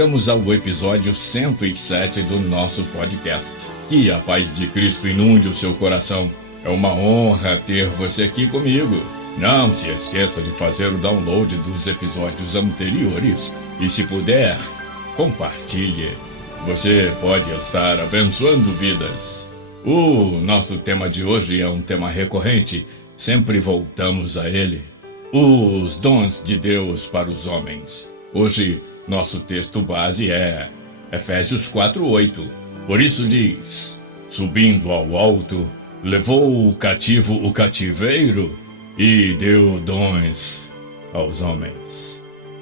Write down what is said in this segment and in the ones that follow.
chegamos ao episódio 107 do nosso podcast. Que a paz de Cristo inunde o seu coração. É uma honra ter você aqui comigo. Não se esqueça de fazer o download dos episódios anteriores e, se puder, compartilhe. Você pode estar abençoando vidas. O nosso tema de hoje é um tema recorrente, sempre voltamos a ele. Os dons de Deus para os homens. Hoje, nosso texto base é Efésios 4:8. Por isso diz: subindo ao alto, levou o cativo o cativeiro e deu dons aos homens.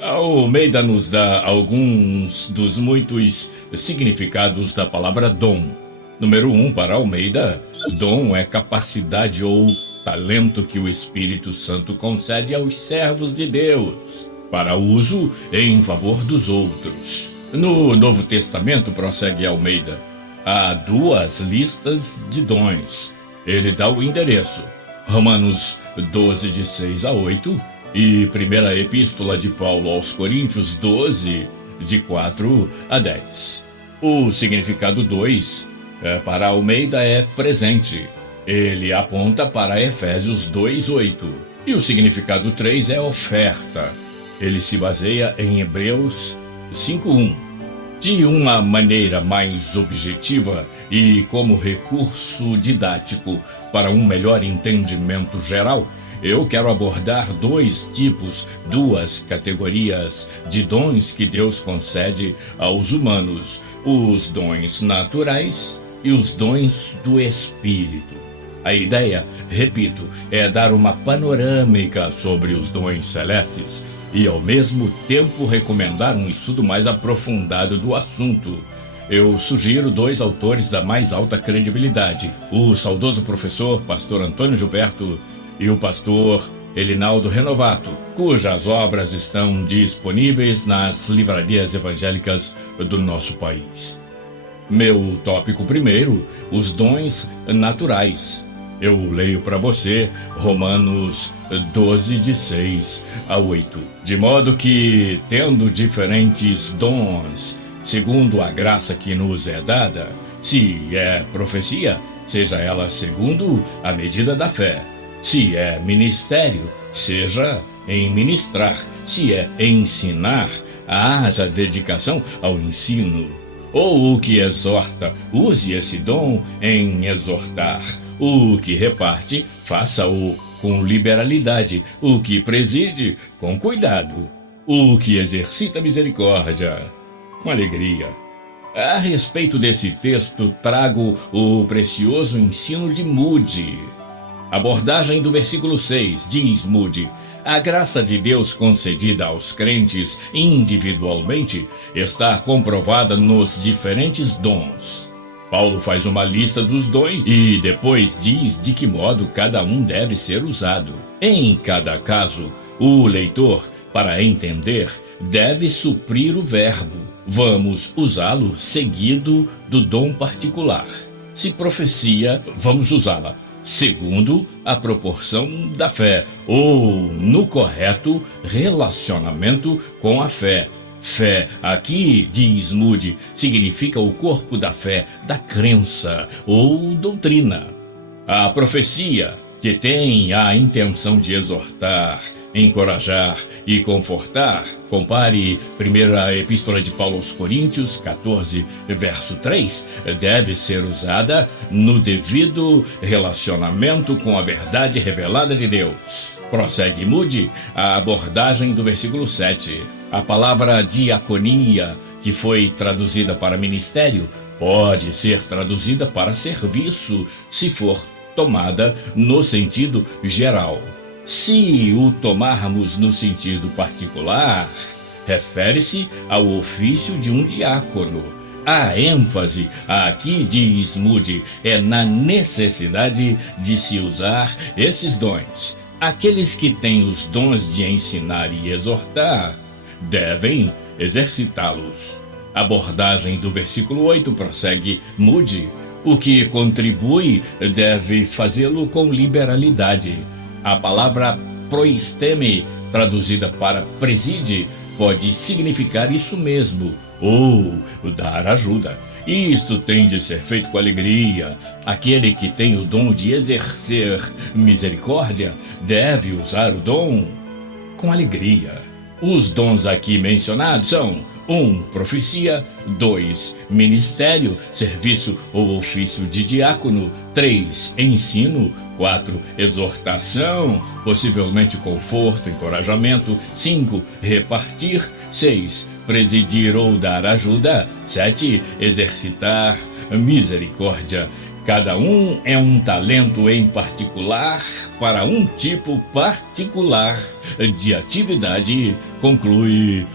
A Almeida nos dá alguns dos muitos significados da palavra dom. Número 1, para Almeida, dom é capacidade ou talento que o Espírito Santo concede aos servos de Deus, para uso em favor dos outros. No Novo Testamento, prossegue Almeida, há duas listas de dons. Ele dá o endereço, Romanos 12, de 6 a 8, e primeira epístola de Paulo aos Coríntios 12, de 4 a 10. O significado 2, para Almeida, é presente. Ele aponta para Efésios 2:8. E o significado 3 é oferta. Ele se baseia em Hebreus 5:1. De uma maneira mais objetiva e como recurso didático para um melhor entendimento geral, eu quero abordar duas categorias de dons que Deus concede aos humanos: os dons naturais e os dons do Espírito. A ideia, repito, é dar uma panorâmica sobre os dons celestes e, ao mesmo tempo, recomendar um estudo mais aprofundado do assunto. Eu sugiro dois autores da mais alta credibilidade: o saudoso professor pastor Antônio Gilberto e o pastor Elinaldo Renovato, cujas obras estão disponíveis nas livrarias evangélicas do nosso país. Meu tópico primeiro, os dons naturais. Eu leio para você Romanos 12, de 6 a 8. De modo que, tendo diferentes dons, segundo a graça que nos é dada, se é profecia, seja ela segundo a medida da fé. Se é ministério, seja em ministrar. Se é ensinar, haja dedicação ao ensino. Ou o que exorta, use esse dom em exortar. O que reparte, faça-o com liberalidade. O que preside, com cuidado. O que exercita misericórdia, com alegria. A respeito desse texto, trago o precioso ensino de Moody. Abordagem do versículo 6, diz Moody: a graça de Deus concedida aos crentes individualmente está comprovada nos diferentes dons. Paulo faz uma lista dos dons e depois diz de que modo cada um deve ser usado. Em cada caso, o leitor, para entender, deve suprir o verbo. Vamos usá-lo seguido do dom particular. Se profecia, vamos usá-la segundo a proporção da fé, ou no correto relacionamento com a fé. Fé, aqui, diz Moody, significa o corpo da fé, da crença ou doutrina. A profecia, que tem a intenção de exortar, encorajar e confortar, compare primeira epístola de Paulo aos Coríntios 14, verso 3, deve ser usada no devido relacionamento com a verdade revelada de Deus. Prossegue Moody a abordagem do versículo 7. A palavra diaconia, que foi traduzida para ministério, pode ser traduzida para serviço, se for tomada no sentido geral. Se o tomarmos no sentido particular, refere-se ao ofício de um diácono. A ênfase, aqui diz Moody, é na necessidade de se usar esses dons. Aqueles que têm os dons de ensinar e exortar devem exercitá-los. Abordagem do versículo 8, prossegue Moody: o que contribui deve fazê-lo com liberalidade. A palavra proisteme, traduzida para preside, pode significar isso mesmo, ou dar ajuda. Isto tem de ser feito com alegria. Aquele que tem o dom de exercer misericórdia deve usar o dom com alegria. Os dons aqui mencionados são: 1. Profecia. 2. Ministério, serviço ou ofício de diácono. 3. Ensino. 4. Exortação, possivelmente conforto, encorajamento. 5. Repartir. 6. Presidir ou dar ajuda. 7. Exercitar misericórdia. Cada um é um talento em particular para um tipo particular de atividade, conclui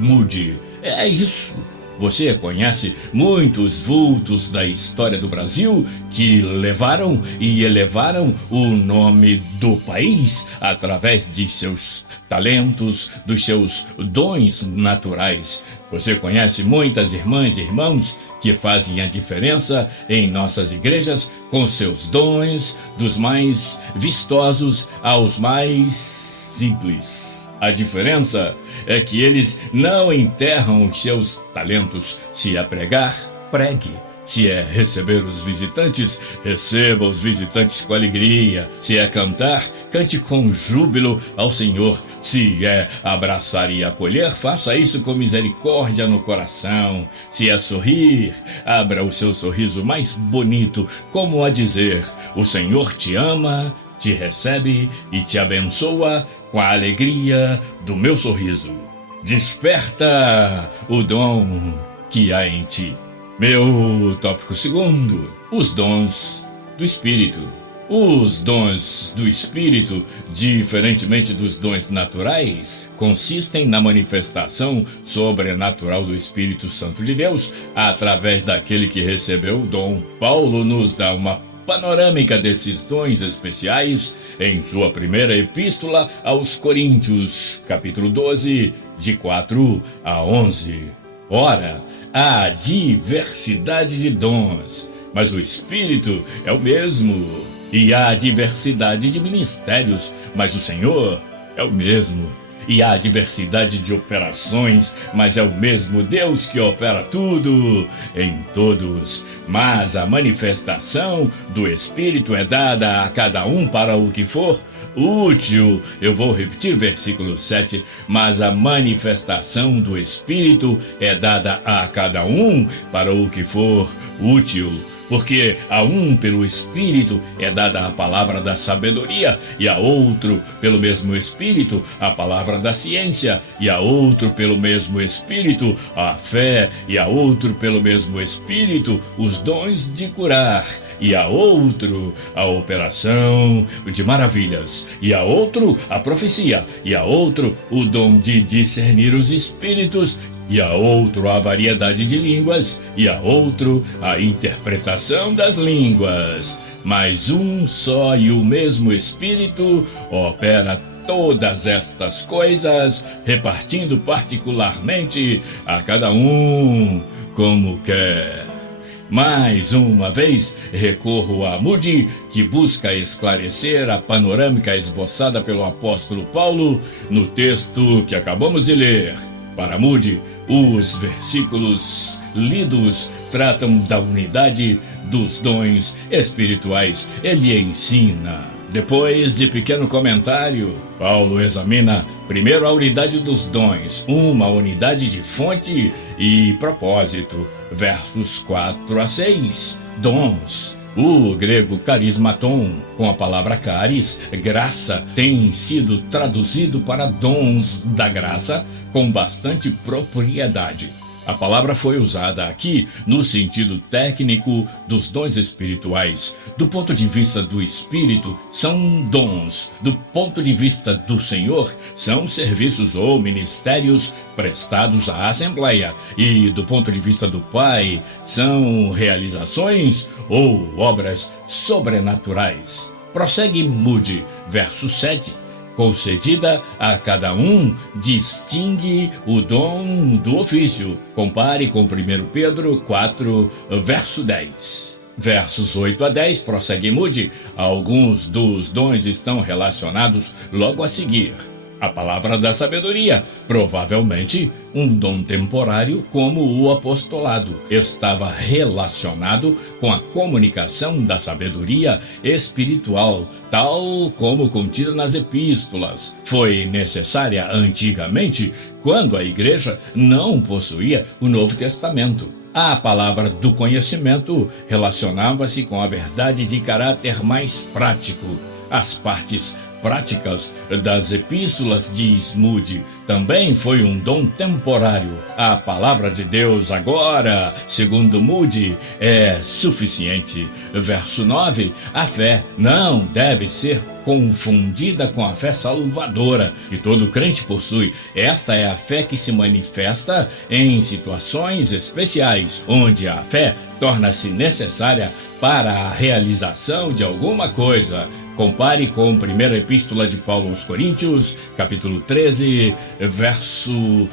Moody. É isso. Você conhece muitos vultos da história do Brasil que levaram e elevaram o nome do país através de seus talentos, dos seus dons naturais. Você conhece muitas irmãs e irmãos que fazem a diferença em nossas igrejas com seus dons, dos mais vistosos aos mais simples. A diferença é que eles não enterram os seus talentos. Se é pregar, pregue. Se é receber os visitantes, receba os visitantes com alegria. Se é cantar, cante com júbilo ao Senhor. Se é abraçar e acolher, faça isso com misericórdia no coração. Se é sorrir, abra o seu sorriso mais bonito, como a dizer: o Senhor te ama, te recebe e te abençoa com a alegria do meu sorriso. Desperta o dom que há em ti. Meu tópico 2: os dons do Espírito. Os dons do Espírito, diferentemente dos dons naturais, consistem na manifestação sobrenatural do Espírito Santo de Deus através daquele que recebeu o dom. Paulo nos dá uma panorâmica desses dons especiais em sua primeira epístola aos Coríntios, capítulo 12, de 4 a 11. Ora, há diversidade de dons, mas o Espírito é o mesmo. E há diversidade de ministérios, mas o Senhor é o mesmo. E há diversidade de operações, mas é o mesmo Deus que opera tudo em todos. Mas a manifestação do Espírito é dada a cada um para o que for útil. Eu vou repetir versículo 7. Mas a manifestação do Espírito é dada a cada um para o que for útil. Porque a um pelo Espírito é dada a palavra da sabedoria, e a outro pelo mesmo Espírito a palavra da ciência, e a outro pelo mesmo Espírito a fé, e a outro pelo mesmo Espírito os dons de curar, e a outro a operação de maravilhas, e a outro a profecia, e a outro o dom de discernir os espíritos, e a outro a variedade de línguas, e a outro a interpretação das línguas. Mas um só e o mesmo Espírito opera todas estas coisas, repartindo particularmente a cada um como quer. Mais uma vez, recorro a Moody, que busca esclarecer a panorâmica esboçada pelo apóstolo Paulo no texto que acabamos de ler. Para Moody, os versículos lidos tratam da unidade dos dons espirituais. Ele ensina. Depois de pequeno comentário, Paulo examina primeiro a unidade dos dons, uma unidade de fonte e propósito. Versos 4 a 6. Dons. O grego carismaton, com a palavra caris, graça, tem sido traduzido para dons da graça com bastante propriedade. A palavra foi usada aqui no sentido técnico dos dons espirituais. Do ponto de vista do Espírito, são dons. Do ponto de vista do Senhor, são serviços ou ministérios prestados à Assembleia. E do ponto de vista do Pai, são realizações ou obras sobrenaturais. Prossegue Moody, verso 7. Concedida a cada um, distingue o dom do ofício. Compare com 1 Pedro 4, verso 10. Versos 8 a 10, prossegue Moody. Alguns dos dons estão relacionados logo a seguir. A palavra da sabedoria, provavelmente um dom temporário como o apostolado, estava relacionado com a comunicação da sabedoria espiritual, tal como contida nas epístolas. Foi necessária antigamente, quando a igreja não possuía o Novo Testamento. A palavra do conhecimento relacionava-se com a verdade de caráter mais prático. As partes práticas das epístolas, diz Moody, também foi um dom temporário. A palavra de Deus agora, segundo Moody, é suficiente. Verso 9, a fé não deve ser confundida com a fé salvadora que todo crente possui. Esta é a fé que se manifesta em situações especiais, onde a fé torna-se necessária para a realização de alguma coisa. Compare com a primeira epístola de Paulo aos Coríntios, capítulo 13, verso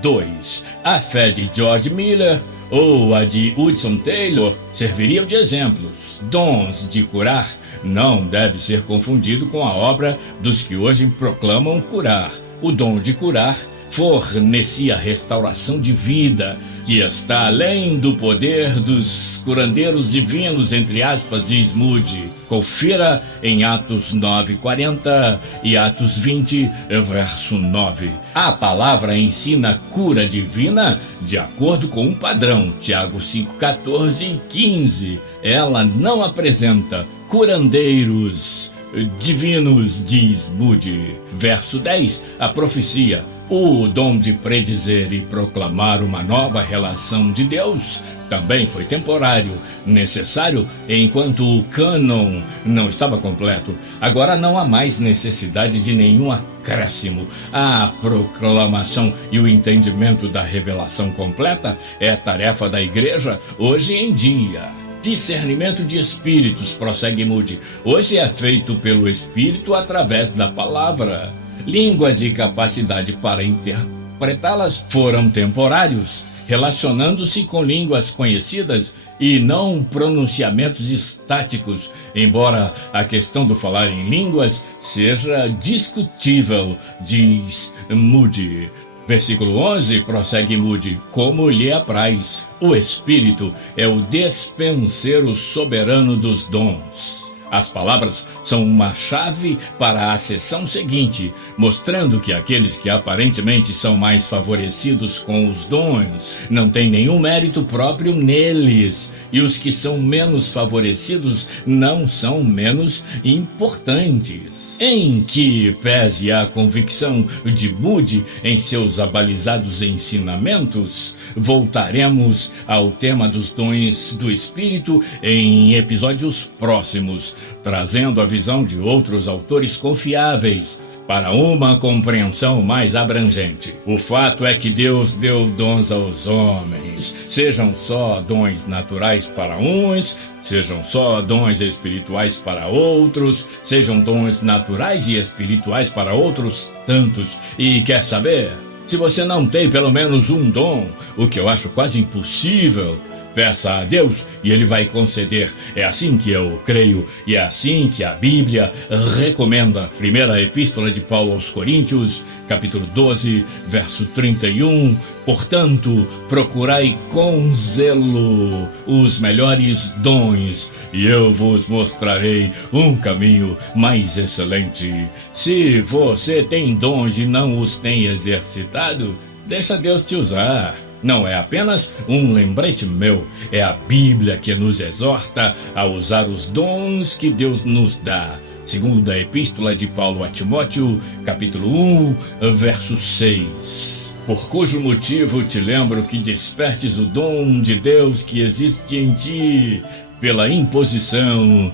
2. A fé de George Miller ou a de Hudson Taylor serviriam de exemplos. Dons de curar não deve ser confundido com a obra dos que hoje proclamam curar. O dom de curar fornecia restauração de vida, que está além do poder dos curandeiros divinos, entre aspas, diz Moody. Confira em Atos 9:40 e Atos 20, verso 9. A palavra ensina cura divina de acordo com um padrão, Tiago 5:14 e 15. Ela não apresenta curandeiros divinos, diz Moody. Verso 10, a profecia. O dom de predizer e proclamar uma nova relação de Deus também foi temporário, necessário enquanto o cânon não estava completo. Agora não há mais necessidade de nenhum acréscimo. A proclamação e o entendimento da revelação completa é tarefa da igreja hoje em dia. Discernimento de espíritos, prossegue Moody, hoje é feito pelo Espírito através da palavra. Línguas e capacidade para interpretá-las foram temporários, relacionando-se com línguas conhecidas e não pronunciamentos estáticos, embora a questão do falar em línguas seja discutível, diz Moody. Versículo 11, prossegue Moody, como lhe apraz. O Espírito é o despenseiro soberano dos dons. As palavras são uma chave para a seção seguinte, mostrando que aqueles que aparentemente são mais favorecidos com os dons não têm nenhum mérito próprio neles, e os que são menos favorecidos não são menos importantes. Em que pese a convicção de Moody em seus abalizados ensinamentos, voltaremos ao tema dos dons do Espírito em episódios próximos, trazendo a visão de outros autores confiáveis para uma compreensão mais abrangente. O fato é que Deus deu dons aos homens, sejam só dons naturais para uns, sejam só dons espirituais para outros, sejam dons naturais e espirituais para outros tantos. E quer saber? Se você não tem pelo menos um dom, o que eu acho quase impossível, peça a Deus e Ele vai conceder. É assim que eu creio e é assim que a Bíblia recomenda. Primeira Epístola de Paulo aos Coríntios, capítulo 12, verso 31. Portanto, procurai com zelo os melhores dons e eu vos mostrarei um caminho mais excelente. Se você tem dons e não os tem exercitado, deixa Deus te usar. Não é apenas um lembrete meu, é a Bíblia que nos exorta a usar os dons que Deus nos dá. Segunda Epístola de Paulo a Timóteo, capítulo 1, verso 6. Por cujo motivo te lembro que despertes o dom de Deus que existe em ti pela imposição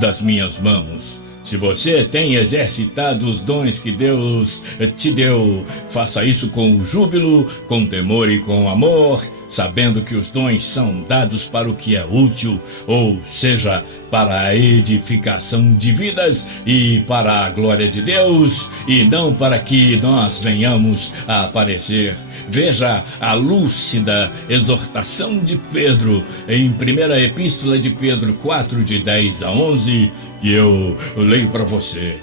das minhas mãos. Se você tem exercitado os dons que Deus te deu, faça isso com júbilo, com temor e com amor, sabendo que os dons são dados para o que é útil, ou seja, para a edificação de vidas e para a glória de Deus, e não para que nós venhamos a aparecer. Veja a lúcida exortação de Pedro em primeira Epístola de Pedro 4, de 10 a 11, que eu leio para você.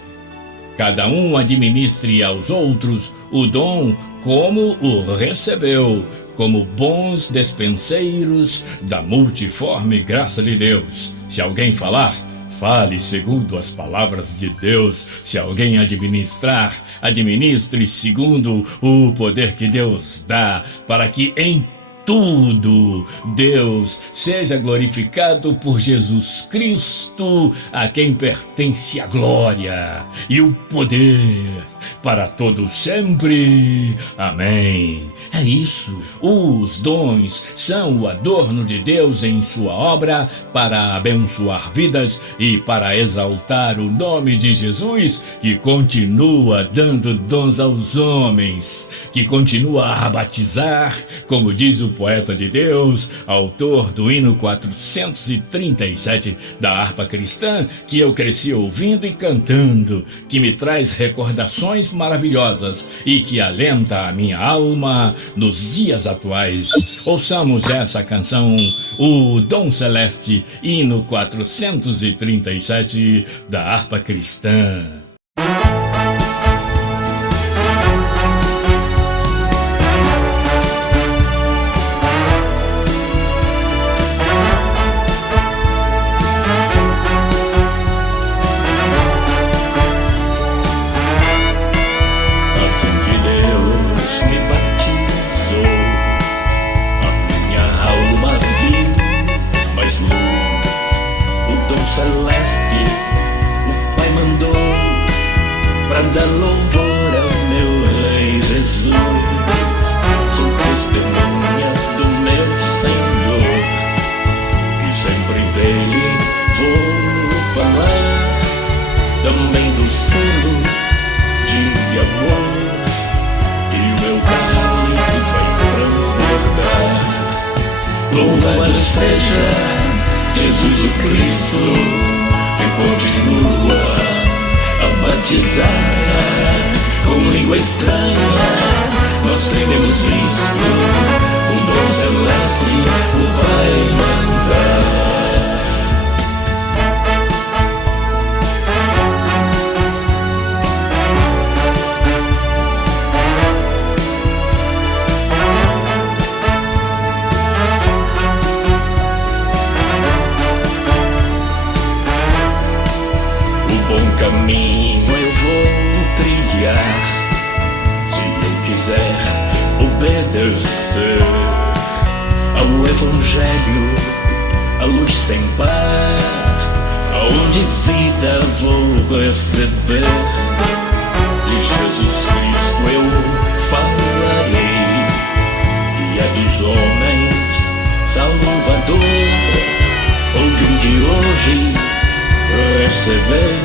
Cada um administre aos outros o dom como o recebeu, como bons despenseiros da multiforme graça de Deus. Se alguém falar, fale segundo as palavras de Deus. Se alguém administrar, administre segundo o poder que Deus dá, para que em tudo Deus seja glorificado por Jesus Cristo, a quem pertence a glória e o poder para todo sempre. Amém. É isso. Os dons são o adorno de Deus em sua obra para abençoar vidas e para exaltar o nome de Jesus, que continua dando dons aos homens, que continua a batizar, como diz o poeta de Deus, autor do hino 437 da harpa cristã, que eu cresci ouvindo e cantando, que me traz recordações maravilhosas e que alenta a minha alma nos dias atuais. Ouçamos essa canção, o Dom Celeste, hino 437 da harpa cristã. Dar louvor ao meu Rei Jesus. Sou testemunha do meu Senhor e sempre dele vou falar, também do selo de amor, e o meu cálice faz transbordar. Louvado seja Jesus o Cristo, que continua a batizar com língua estranha. Nós temos visto um dom celeste, o Pai mandar. O bom caminho eu vou trilhar, se eu quiser obedecer ao Evangelho, a luz sem par, aonde vida vou receber. De Jesus Cristo eu falarei, que é dos homens Salvador. Ouvinte hoje receber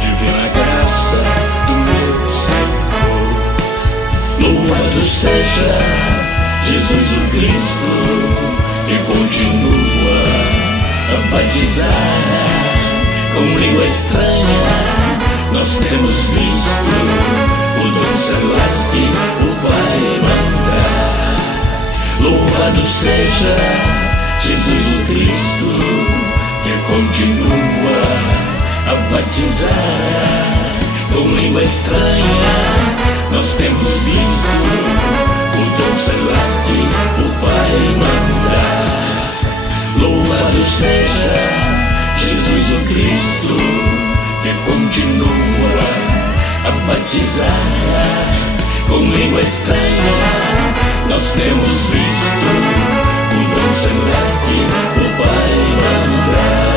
divina graça do meu Senhor. Louvado seja Jesus o Cristo, que continua a batizar com língua estranha. Nós temos visto o dom celeste, o Pai mandar. Louvado seja Jesus o Cristo, que continua a batizar com língua estranha. Nós temos visto o dom celeste, o Pai mandar. Louvado seja Jesus o Cristo, que continua a batizar com língua estranha. Nós temos visto o dom celeste, o Pai mandar.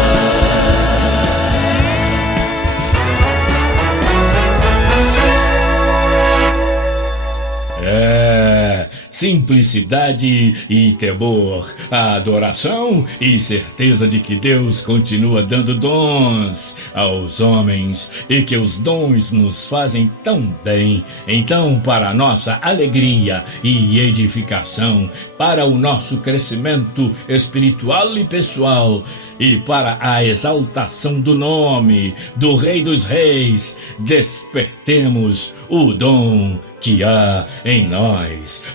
Simplicidade e temor, a adoração e certeza de que Deus continua dando dons aos homens e que os dons nos fazem tão bem. Então, para a nossa alegria e edificação, para o nosso crescimento espiritual e pessoal, e para a exaltação do nome do Rei dos Reis, despertemos o dom que há em nós.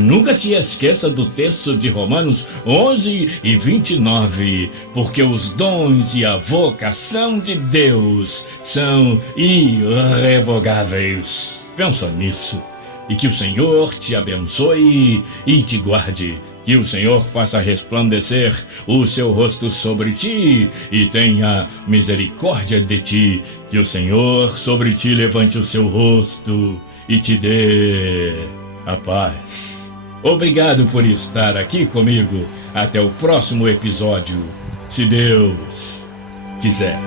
Nunca se esqueça do texto de Romanos 11:29, porque os dons e a vocação de Deus são irrevogáveis. Pensa nisso, e que o Senhor te abençoe e te guarde. Que o Senhor faça resplandecer o seu rosto sobre ti e tenha misericórdia de ti. Que o Senhor sobre ti levante o seu rosto e te dê a paz. Obrigado por estar aqui comigo. Até o próximo episódio, se Deus quiser.